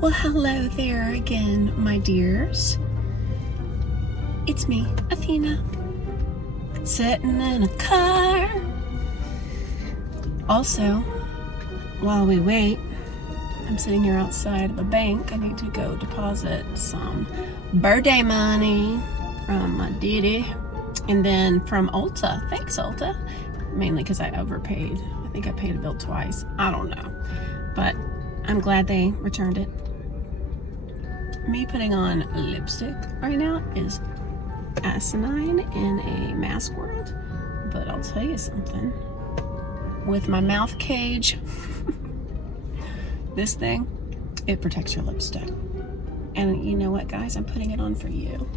Well, hello there again, my dears. It's me, Athena, sitting in a car. Also, while we wait, I'm sitting here outside of a bank. I need to go deposit some birthday money from my Diddy and then from Ulta. Thanks, Ulta. Mainly because I overpaid. I think I paid a bill twice. I don't know. But I'm glad they returned it. Me putting on lipstick right now is asinine in a mask world, but I'll tell you something. With my mouth cage, this thing, it protects your lipstick. And you know what, guys? I'm putting it on for you.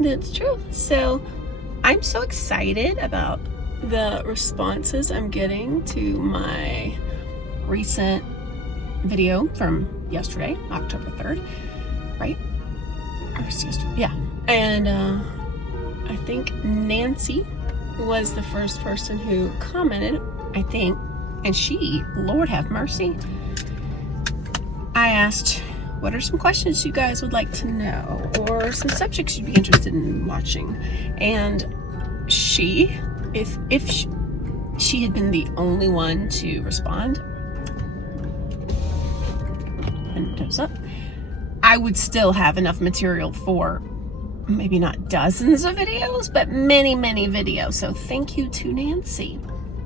That's true. So I'm so excited about the responses I'm getting to my recent video from yesterday, October 3rd, right? Or it's yesterday, yeah. And I think Nancy was the first person who commented, I think, and she, Lord have mercy, I asked, what are some questions you guys would like to know, or some subjects you'd be interested in watching? And she, if she had been the only one to respond, and toes up, I would still have enough material for maybe not dozens of videos, but many, many videos. So thank you to Nancy.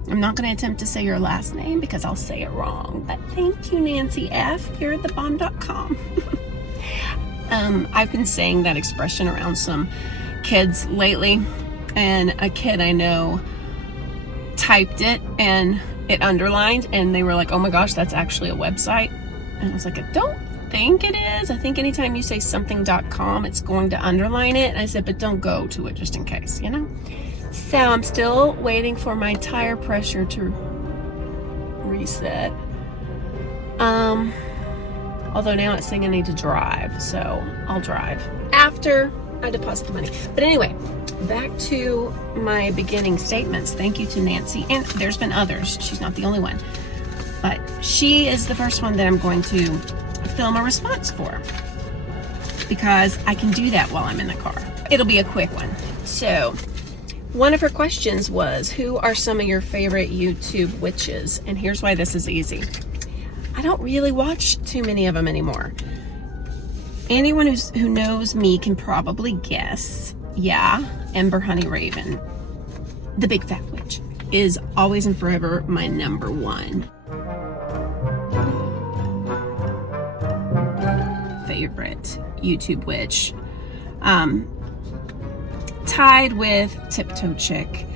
I'm not going to attempt to say your last name because I'll say it wrong, but thank you, Nancy F. here at thebomb.com. I've been saying that expression around some kids lately, and a kid I know typed it and it underlined, and they were like, oh my gosh, that's actually a website. And I was like, I don't think it is. I think anytime you say something.com, it's going to underline it. And I said, but don't go to it just in case, you know? So I'm still waiting for my tire pressure to reset. Although now it's saying I need to drive, so I'll drive after I deposit the money. But anyway, back to my beginning statements. Thank you to Nancy. And there's been others. She's not the only one. But she is the first one that I'm going to film a response for, because I can do that while I'm in the car. It'll be a quick one. So one of her questions was, who are some of your favorite YouTube witches? And here's why this is easy. I don't really watch too many of them anymore. Anyone who knows me can probably guess. Yeah, Ember Honey Raven, the big fat witch, is always and forever my number one favorite YouTube witch, tied with Tiptoe Chick.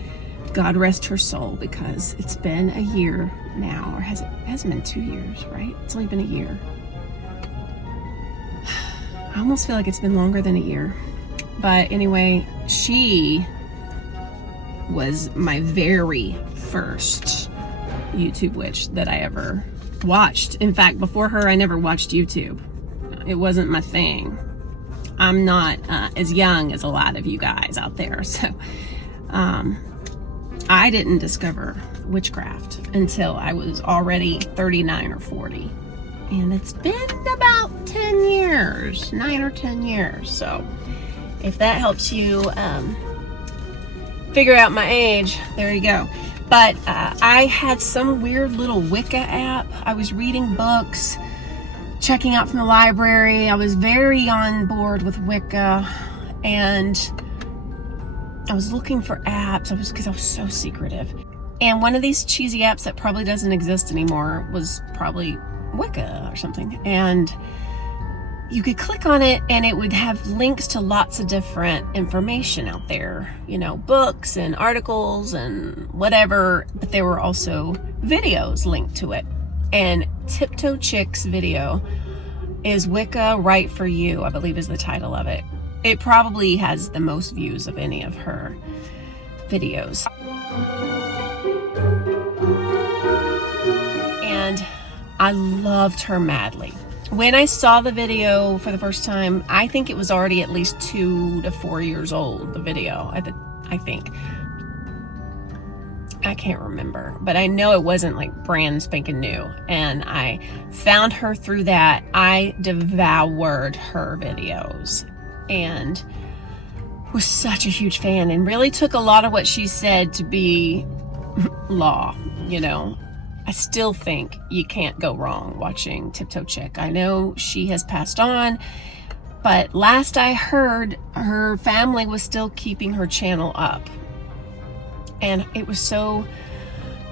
God rest her soul, because it's been a year now, or hasn't been 2 years, right? It's only been a year. I almost feel like it's been longer than a year. But anyway, she was my very first YouTube witch that I ever watched. In fact, before her, I never watched YouTube. It wasn't my thing. I'm not as young as a lot of you guys out there, so I didn't discover witchcraft until I was already 39 or 40. And it's been about 10 years, 9 or 10 years. So if that helps you figure out my age, there you go. But I had some weird little Wicca app. I was reading books, checking out from the library. I was very on board with Wicca, and I was looking for apps because I was so secretive. And one of these cheesy apps that probably doesn't exist anymore was probably Wicca or something. And you could click on it and it would have links to lots of different information out there, you know, books and articles and whatever, but there were also videos linked to it. And Tiptoe Chick's video is Wicca Right For You, I believe is the title of it. It probably has the most views of any of her videos. And I loved her madly. When I saw the video for the first time, I think it was already at least 2 to 4 years old, the video, I think. I can't remember, but I know it wasn't like brand spanking new. And I found her through that. I devoured her videos and was such a huge fan, and really took a lot of what she said to be law, you know. I still think you can't go wrong watching Tiptoe Chick. I know she has passed on, but last I heard, her family was still keeping her channel up. And it was so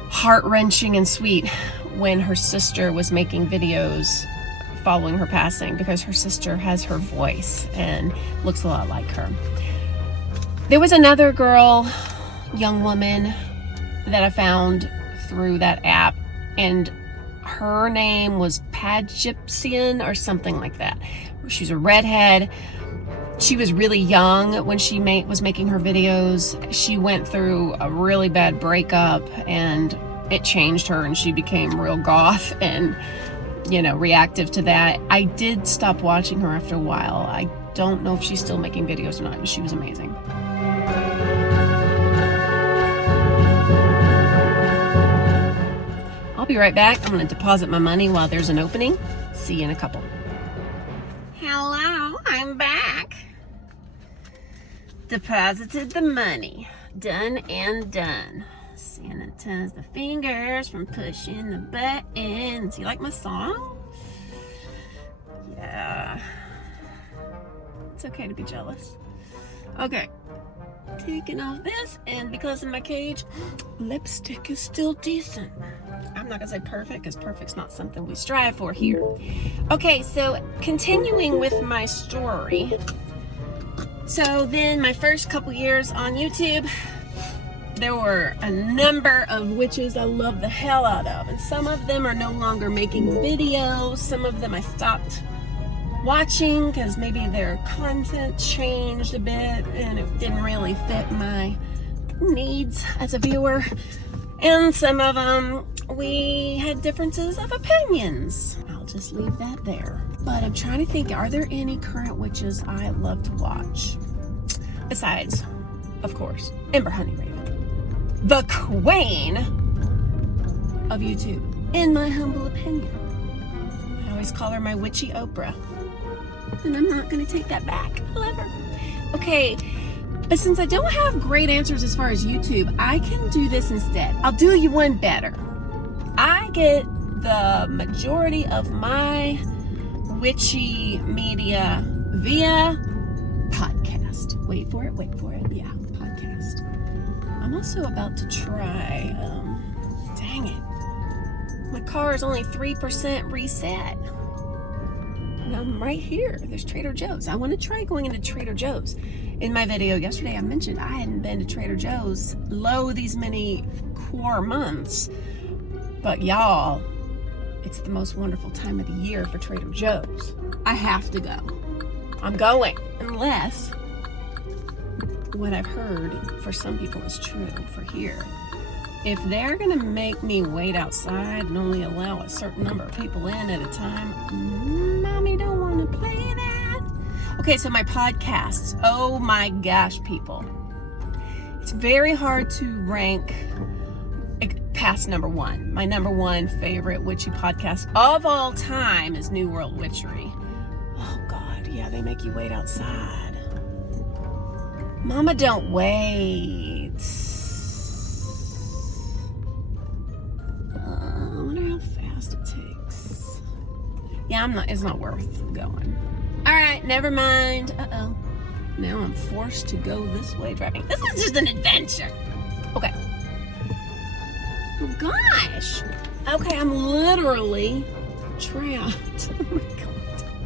heart-wrenching and sweet when her sister was making videos following her passing, because her sister has her voice and looks a lot like her. There was another girl, young woman, that I found through that app, and her name was Pagipsian or something like that. She's a redhead. She was really young when she was making her videos. She went through a really bad breakup, and it changed her, and she became real goth and, you know, reactive to that. I did stop watching her after a while. I don't know if she's still making videos or not, but she was amazing. I'll be right back. I'm going to deposit my money while there's an opening. See you in a couple. Hello, I'm back. Deposited the money. Done and done. Sanitize the fingers from pushing the buttons. You like my song? Yeah. It's okay to be jealous. Okay. Taking off this, and because of my cage, lipstick is still decent. I'm not gonna say perfect, because perfect's not something we strive for here. Okay, so continuing with my story. So then my first couple years on YouTube, there were a number of witches I loved the hell out of, and some of them are no longer making videos. Some of them I stopped watching because maybe their content changed a bit and it didn't really fit my needs as a viewer. And some of them, we had differences of opinions. I'll just leave that there. But I'm trying to think, are there any current witches I love to watch? Besides, of course, Ember Honeyraven, the queen of YouTube, in my humble opinion. I always call her my witchy Oprah. And I'm not going to take that back. However, okay, but since I don't have great answers as far as YouTube, I can do this instead. I'll do you one better. I get the majority of my witchy media via podcast. Wait for it. Yeah, podcast. I'm also about to try, dang it. My car is only 3% reset. And I'm right here. There's Trader Joe's. I want to try going into Trader Joe's. In my video yesterday, I mentioned I hadn't been to Trader Joe's these many core months. But y'all, it's the most wonderful time of the year for Trader Joe's. I have to go. I'm going. Unless what I've heard for some people is true for here. If they're going to make me wait outside and only allow a certain number of people in at a time, mommy don't want to play that. Okay, so my podcasts. Oh my gosh, people. It's very hard to rank past number one. My number one favorite witchy podcast of all time is New World Witchery. Oh God, yeah, they make you wait outside. Mama, don't wait. I wonder how fast it takes. Yeah, it's not worth going. All right, never mind. Uh-oh. Now I'm forced to go this way driving. This is just an adventure. Okay. Oh gosh. Okay, I'm literally trapped. Oh my God.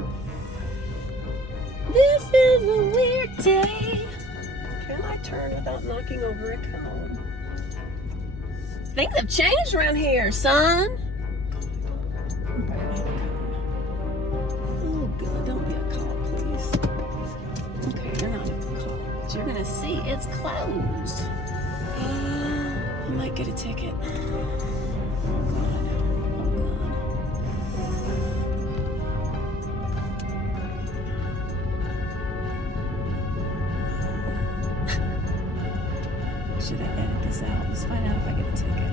This is a weird day. Can I turn without knocking over a cone? Things have changed around here, son. I'm probably gonna hit a cone. Oh God, don't be a cop, please. Okay, you're not a cop, but you're gonna see it's closed. I might get a ticket. Oh God. Oh God. should I edit this out? Let's find out if I get a ticket.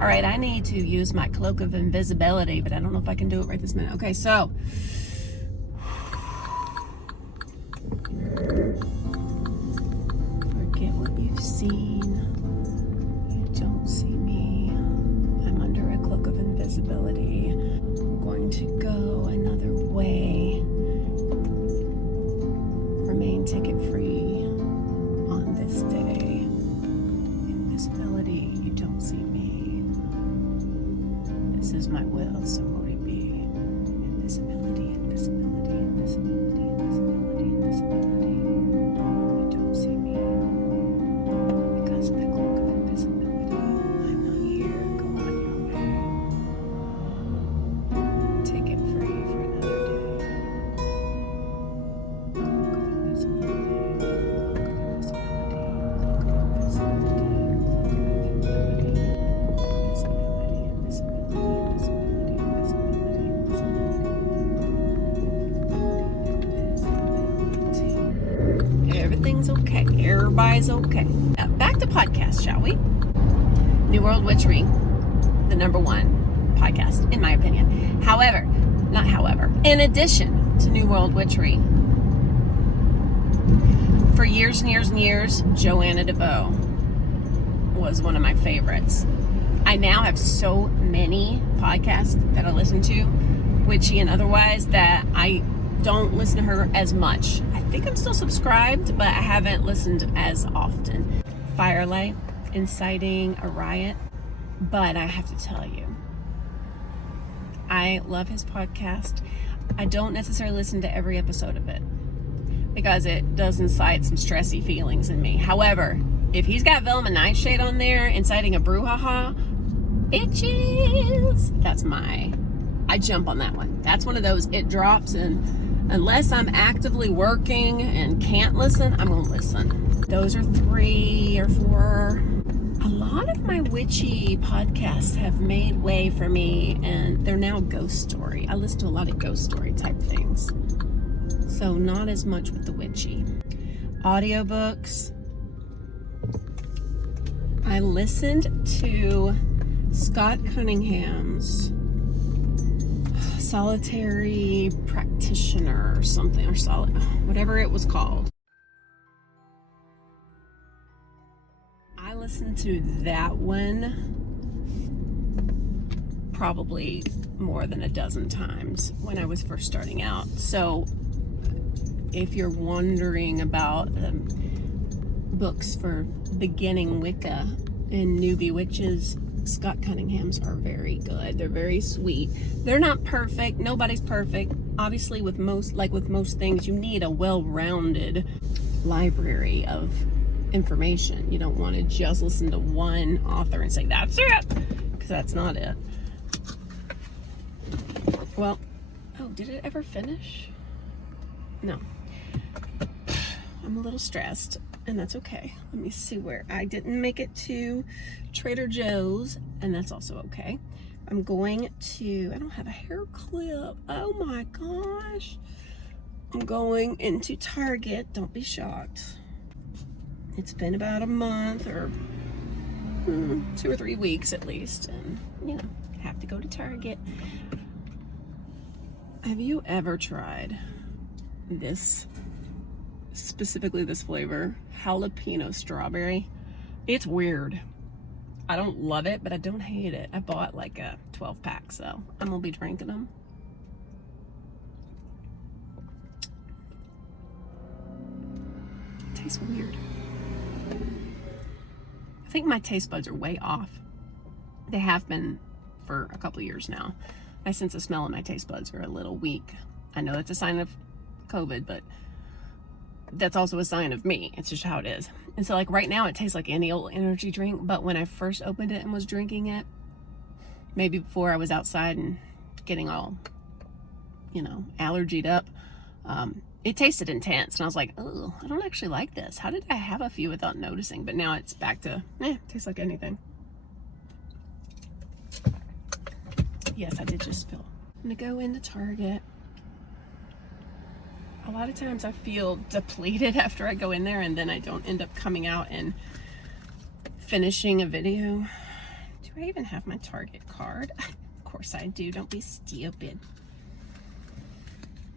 All right, I need to use my cloak of invisibility, but I don't know if I can do it right this minute. Okay, so. Forget what you've seen. You don't see me. I'm under a cloak of invisibility. I'm going to go another way. Remain ticket-free on this day. Invisibility, you don't see me. This is my will, so mote it be. Invisibility, invisibility, invisibility, invisibility, invisibility. You don't see me. Because of the cloak of invisibility, I'm not here. Go on your way. Take it free for another day. Cloak of invisibility, cloak of invisibility, cloak of invisibility, cloak of invisibility. Everything's okay. Everybody's okay. Now, back to podcast, shall we? New World Witchery, the #1 podcast, in my opinion. In addition to New World Witchery, for years and years and years, Joanna DeVoe was one of my favorites. I now have so many podcasts that I listen to, witchy and otherwise, that I don't listen to her as much. I think I'm still subscribed, but I haven't listened as often. Firelight inciting a riot, but I have to tell you, I love his podcast. I don't necessarily listen to every episode of it because it does incite some stressy feelings in me. However, if he's got Velma Nightshade on there inciting a brouhaha, bitches, I jump on that one. That's one of those, it drops, and unless I'm actively working and can't listen, I'm gonna listen. Those are 3 or 4. A lot of my witchy podcasts have made way for me, and they're now ghost story. I listen to a lot of ghost story type things. So not as much with the witchy. Audiobooks. I listened to Scott Cunningham's Solitary Practitioner or something, or whatever it was called. I listened to that one probably more than a dozen times when I was first starting out. So if you're wondering about books for beginning Wicca and newbie witches, Scott Cunningham's are very good. They're very sweet. They're not perfect. Nobody's perfect. Obviously, with most things, you need a well-rounded library of information. You don't want to just listen to one author and say, that's it, because that's not it. Well, oh, did it ever finish? No. I'm a little stressed, and that's okay. Let me see where I didn't make it to Trader Joe's, and that's also okay. I'm going to, I don't have a hair clip. Oh my gosh. I'm going into Target. Don't be shocked. It's been about a month or 2 or 3 weeks at least, and I have to go to Target. Have you ever tried this, specifically this flavor, jalapeno strawberry? It's weird. I don't love it, but I don't hate it. I bought like a 12-pack, so I'm gonna be drinking them. It tastes weird. I think my taste buds are way off. They have been for a couple of years now. My sense of smell and my taste buds are a little weak. I know that's a sign of COVID, but that's also a sign of me. It's just how it is. And so like right now it tastes like any old energy drink, but when I first opened it and was drinking it, maybe before I was outside and getting all, allergied up, it tasted intense. And I was like, oh, I don't actually like this. How did I have a few without noticing? But now it's back to, tastes like anything. Yes, I did just spill. I'm gonna go into Target. a lot of times I feel depleted after I go in there, and then I don't end up coming out and finishing a video. Do I even have my Target card? Of course I do. Don't be stupid.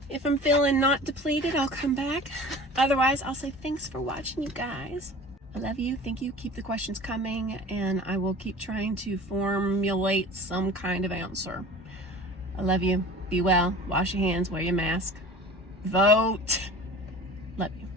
If I'm feeling not depleted, I'll come back. Otherwise, I'll say thanks for watching, you guys. I love you. Thank you. Keep the questions coming, and I will keep trying to formulate some kind of answer. I love you. Be well. Wash your hands. Wear your mask. Vote. Love you.